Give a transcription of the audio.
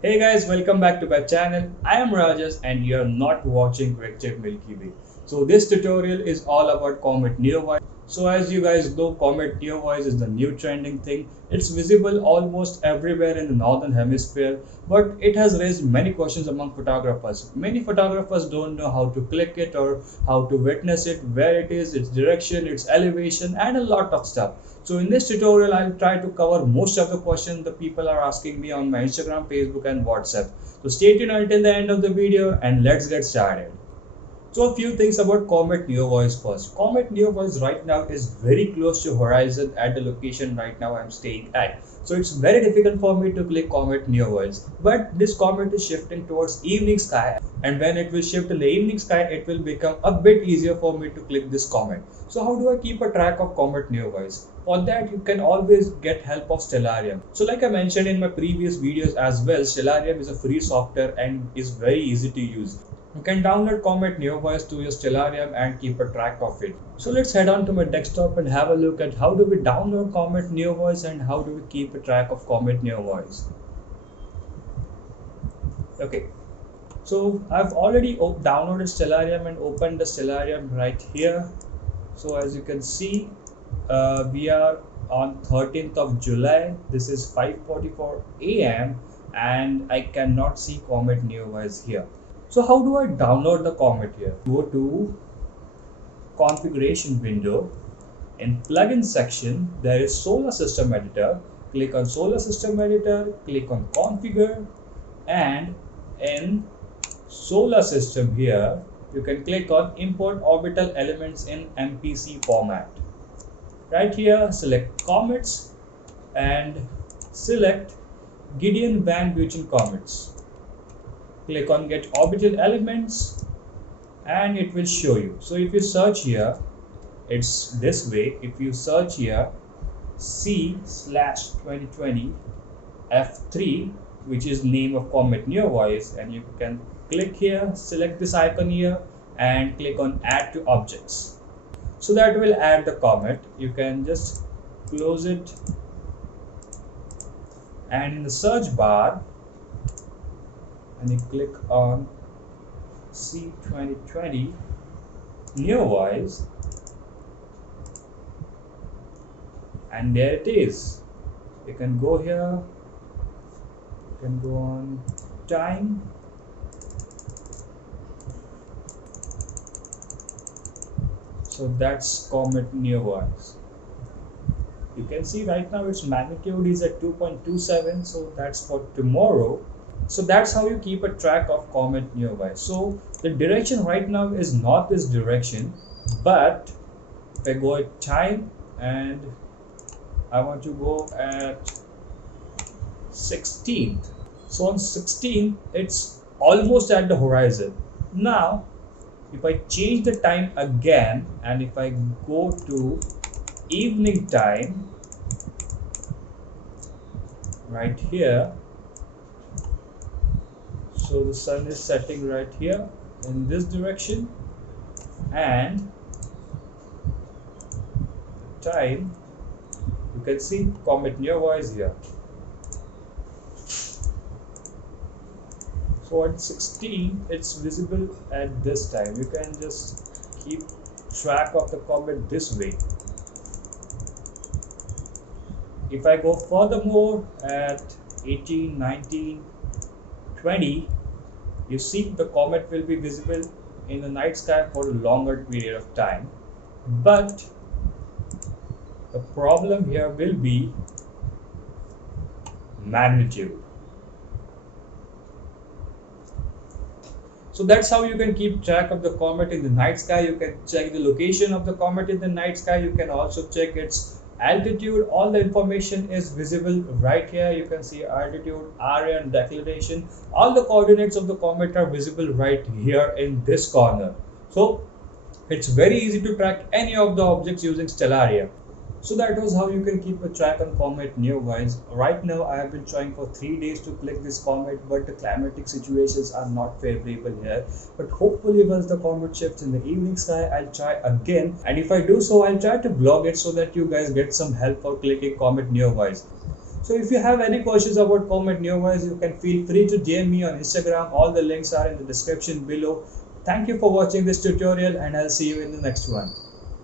Hey guys, welcome back to my channel. I am Rajas and you are not watching Red Milky Way. So this tutorial is all about Comet Neowise. So as you guys know, Comet Neowise is the new trending thing. It's visible almost everywhere in the northern hemisphere, but it has raised many questions among photographers. Many photographers don't know how to click it or how to witness it, where it is, its direction, its elevation, and a lot of stuff. So in this tutorial, I'll try to cover most of the questions the people are asking me on my Instagram, Facebook, and WhatsApp. So stay tuned until the end of the video and let's get started. So a few things about Comet Neowise first. Comet Neowise right now is very close to horizon at the location right now I'm staying at. So it's very difficult for me to click Comet Neowise. But this comet is shifting towards evening sky, and when it will shift in the evening sky, it will become a bit easier for me to click this comet. So how do I keep a track of Comet Neowise? For that, you can always get help of Stellarium. So like I mentioned in my previous videos as well, Stellarium is a free software and is very easy to use. You can download Comet Neowise to your Stellarium and keep a track of it. So let's head on to my desktop and have a look at how do we download Comet Neowise and how do we keep a track of Comet Neowise. Okay, so I've already downloaded Stellarium and opened the Stellarium right here. So as you can see, we are on 13th of July. This is 5:44 a.m. and I cannot see Comet Neowise here. So how do I download the Comet here? Go to configuration window. In plugin section, there is solar system editor. Click on solar system editor, click on configure, and in solar system here, you can click on import orbital elements in MPC format. Right here, select comets and select Gideon Van Buchen comets. Click on get orbital elements and it will show you. So if you search here, it's this way. If you search here C/2020 F3, which is name of Comet Neowise, and you can click here, select this icon here and click on add to objects. So that will add the comet. You can just close it, and in the search bar, and you click on C/2020 Neowise, and there it is. You can go here, you can go on time, so that's Comet Neowise. You can see right now its magnitude is at 2.27, so that's for tomorrow. So that's how you keep a track of Comet Neowise. So the direction right now is not this direction, but if I go at time and I want to go at 16th. So on 16th, it's almost at the horizon. Now, if I change the time again and if I go to evening time, right here, so the sun is setting right here in this direction, and time, you can see Comet Neowise here. So at 16, it's visible at this time. You can just keep track of the comet this way. If I go furthermore at 18, 19, 20, you see the comet will be visible in the night sky for a longer period of time. But the problem here will be magnitude. So that's how you can keep track of the comet in the night sky. You can check the location of the comet in the night sky. You can also check its altitude. All the information is visible right here. You can see altitude, area, and declination. All the coordinates of the comet are visible right here in this corner. So it's very easy to track any of the objects using Stellarium. So that was how you can keep a track on Comet Neowise. Right now I have been trying for 3 days to click this comet, but the climatic situations are not favorable here. But hopefully once the comet shifts in the evening sky, I'll try again, and if I do so, I'll try to vlog it so that you guys get some help for clicking Comet Neowise. So if you have any questions about Comet Neowise, you can feel free to DM me on Instagram. All the links are in the description below. Thank you for watching this tutorial, and I'll see you in the next one.